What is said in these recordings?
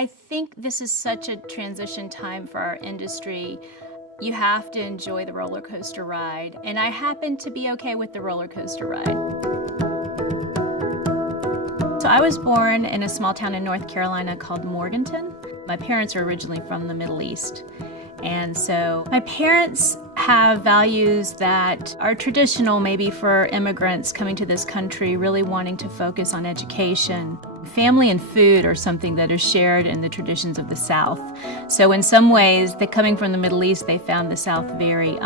I think this is such a transition time for our industry. You have to enjoy the roller coaster ride, and I happen to be okay with the roller coaster ride. So I was born in a small town in North Carolina called Morganton. My parents are originally from the Middle East. And so my parents have values that are traditional maybe for immigrants coming to this country, really wanting to focus on education. Family and food are something that is shared in the traditions of the South. So in some ways, coming from the Middle East, they found the South very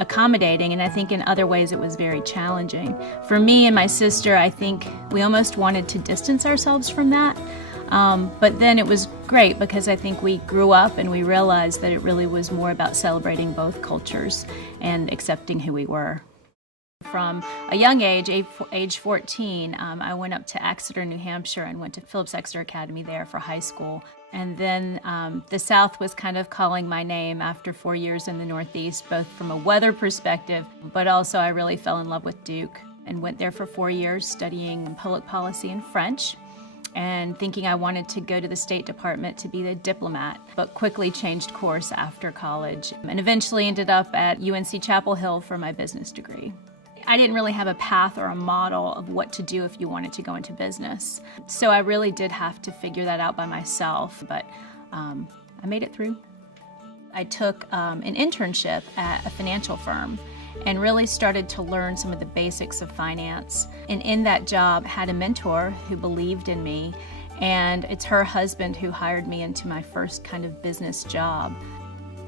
accommodating, and I think in other ways it was very challenging. For me and my sister, I think we almost wanted to distance ourselves from that. But then it was great because I think we grew up and we realized that it really was more about celebrating both cultures and accepting who we were. From a young age, age 14, I went up to Exeter, New Hampshire, and went to Phillips Exeter Academy there for high school. And then the South was kind of calling my name after 4 years in the Northeast, both from a weather perspective, but also I really fell in love with Duke and went there for 4 years studying public policy and French, and thinking I wanted to go to the State Department to be a diplomat, but quickly changed course after college and eventually ended up at UNC Chapel Hill for my business degree. I didn't really have a path or a model of what to do if you wanted to go into business. So I really did have to figure that out by myself, but I made it through. I took an internship at a financial firm and really started to learn some of the basics of finance. And in that job, had a mentor who believed in me, and it's her husband who hired me into my first kind of business job.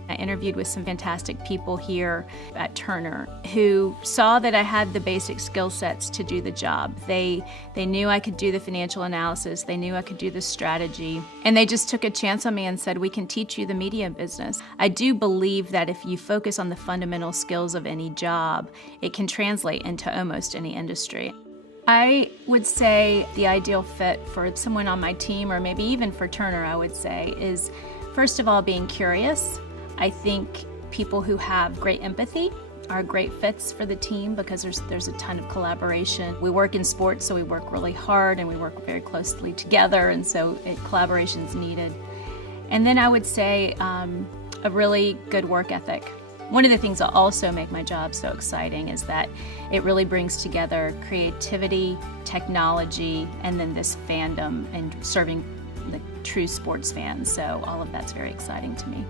I interviewed with some fantastic people here at Turner who saw that I had the basic skill sets to do the job. They knew I could do the financial analysis, they knew I could do the strategy, and they just took a chance on me and said, we can teach you the media business. I do believe that if you focus on the fundamental skills of any job, it can translate into almost any industry. I would say the ideal fit for someone on my team, or maybe even for Turner, I would say, is first of all being curious. I think people who have great empathy are great fits for the team because there's a ton of collaboration. We work in sports, so we work really hard and we work very closely together, and so collaboration is needed. And then I would say a really good work ethic. One of the things that also make my job so exciting is that it really brings together creativity, technology, and then this fandom and serving the true sports fans. So all of that's very exciting to me.